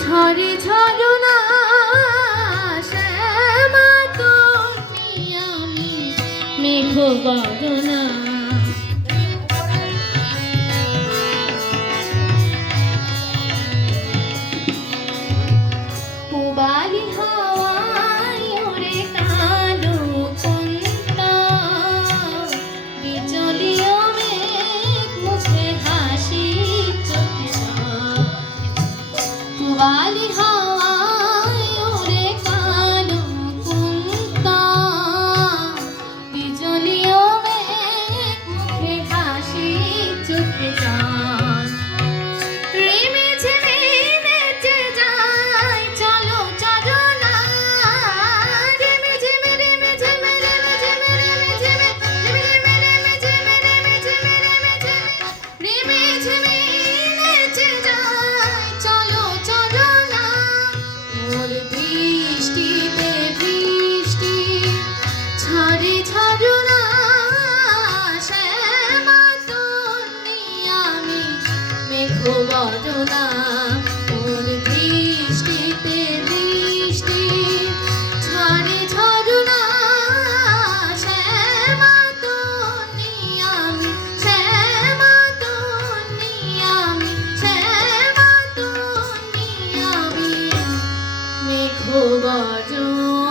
ঝরে ঝরনা শ্যামা তুমি আমি মেঘ বদনা পুবালি হাওয়ায় ওরে কালো কোনটা বিচলিও মেঘ মুখে হাসি চোখে পুবালি হাওয়ায় ওরে কালো কোনটা বিচলিও মেঘ মুখে হাসি চোখে বদনা তোর দৃষ্টিতে দৃষ্টি ঝরে ঝরনা শ্যামা তুমি আমি শ্যামা তুমি আমি শ্যামা তুমি আমি মেঘ বদনা।